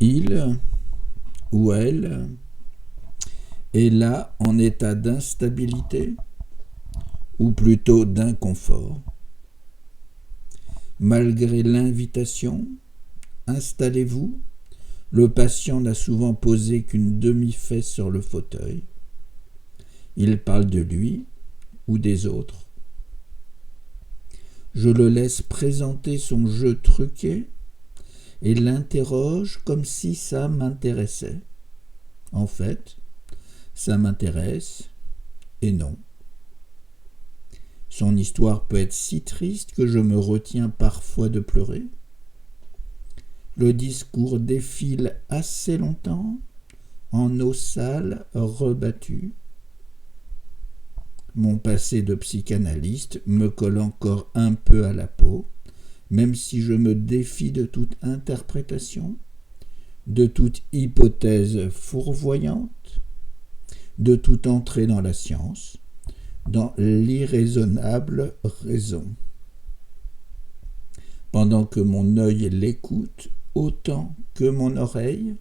Il ou elle est là en état d'instabilité ou plutôt d'inconfort. Malgré l'invitation, installez-vous, le patient n'a souvent posé qu'une demi-fesse sur le fauteuil. Il parle de lui ou des autres. Je le laisse présenter son jeu truqué et l'interroge comme si ça m'intéressait. En fait, ça m'intéresse et non. Son histoire peut être si triste que je me retiens parfois de pleurer. Le discours défile assez longtemps en eau sale rebattue. Mon passé de psychanalyste me colle encore un peu à la peau, même si je me défie de toute interprétation, de toute hypothèse fourvoyante, de toute entrée dans la science, dans l'irraisonnable raison. Pendant que mon œil l'écoute autant que mon oreille,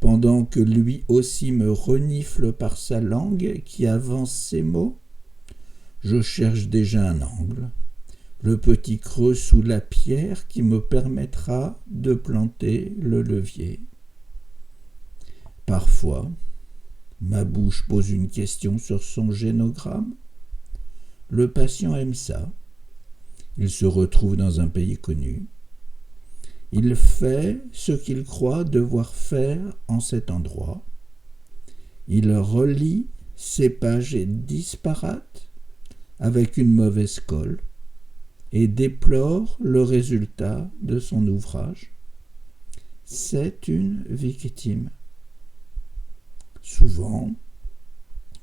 pendant que lui aussi me renifle par sa langue qui avance ses mots, je cherche déjà un angle, le petit creux sous la pierre qui me permettra de planter le levier. Parfois, ma bouche pose une question sur son génogramme. Le patient aime ça. Il se retrouve dans un pays connu. Il fait ce qu'il croit devoir faire en cet endroit. Il relit ses pages disparates avec une mauvaise colle et déplore le résultat de son ouvrage. C'est une victime. Souvent,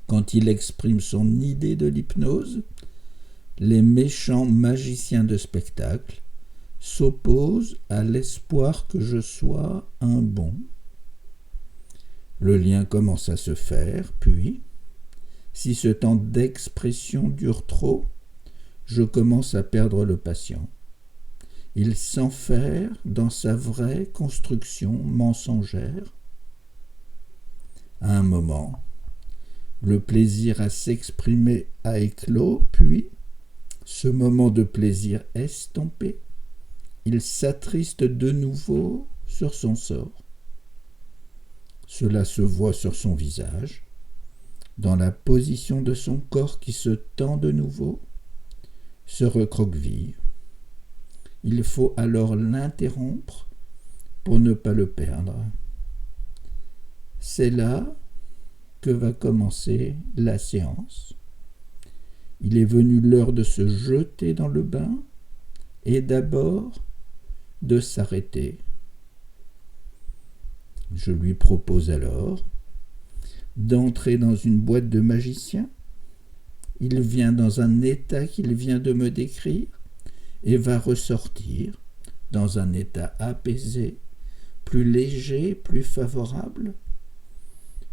quand il exprime son idée de l'hypnose, les méchants magiciens de spectacle s'opposent à l'espoir que je sois un bon. Le lien commence à se faire, puis, si ce temps d'expression dure trop, je commence à perdre le patient. Il s'enferre dans sa vraie construction mensongère. À un moment, le plaisir à s'exprimer a éclos, puis, ce moment de plaisir estompé, il s'attriste de nouveau sur son sort. Cela se voit sur son visage, dans la position de son corps qui se tend de nouveau, se recroqueville. Il faut alors l'interrompre pour ne pas le perdre. C'est là que va commencer la séance. Il est venu l'heure de se jeter dans le bain et d'abord de s'arrêter. Je lui propose alors d'entrer dans une boîte de magicien. Il vient dans un état qu'il vient de me décrire et va ressortir dans un état apaisé, plus léger, plus favorable.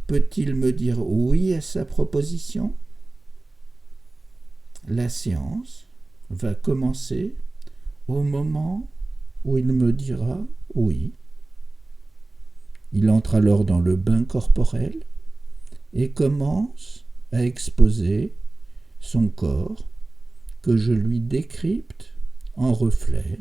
Peut-il me dire oui à sa proposition ? La séance va commencer au moment où il me dira oui. Il entre alors dans le bain corporel et commence à exposer son corps que je lui décrypte en reflet